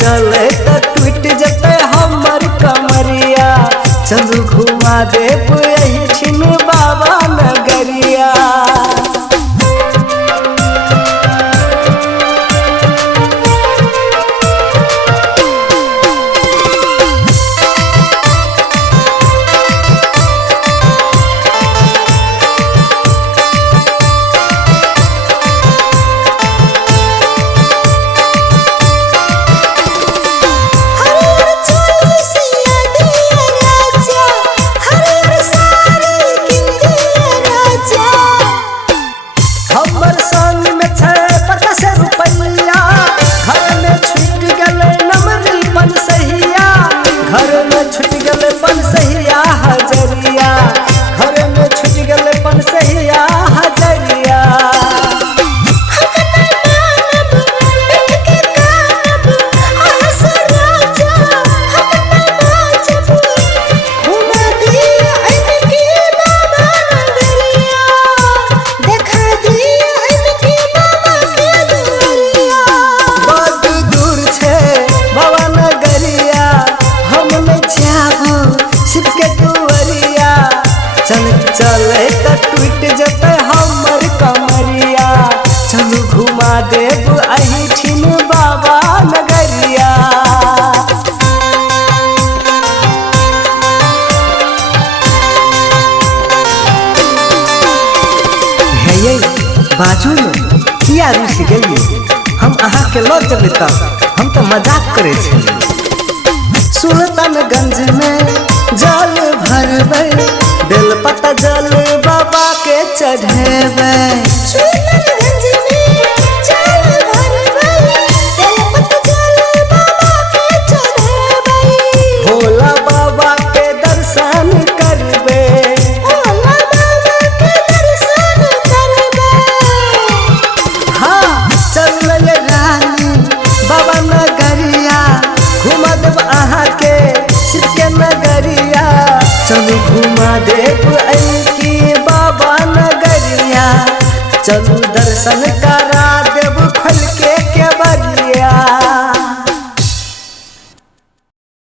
चले तो टूट जते हमर कमरिया। चलू घुमा देव एहिठिन बाबा नगरिया। हमर संग में 50 रुपया, घर में छूट गले नमरी पनसहिया। घर में छूट गले पनसहिया हजरिया। घर में छूट गले पनसहिया हजरिया। चले तो टूट जते हमर कमरिया। चलू घुमा देव एहिठिन बाबा नगरिया। हे ये बाजू न किया रुस गेलिए? हम अहाँ के लऽ चले त हम तो मजाक करे छलिए। सुल्तानगंज में जल भरबै, बेलपत्ता जल बाबा के चढ़ेबै। सुल्तानगंज में जल भरबै, बेलपत्ता जल बाबा के चढ़ेबै। भोला बाबा के दर्शन करबै। भोला बाबा के दर्शन करबै। हाँ चल रानी बाबा नगरिया। घुमा देव अहाँ के शिव के नगरिया। चलू घुमा देव एहिठिन बाबा नगरिया। चलू दर्शन करा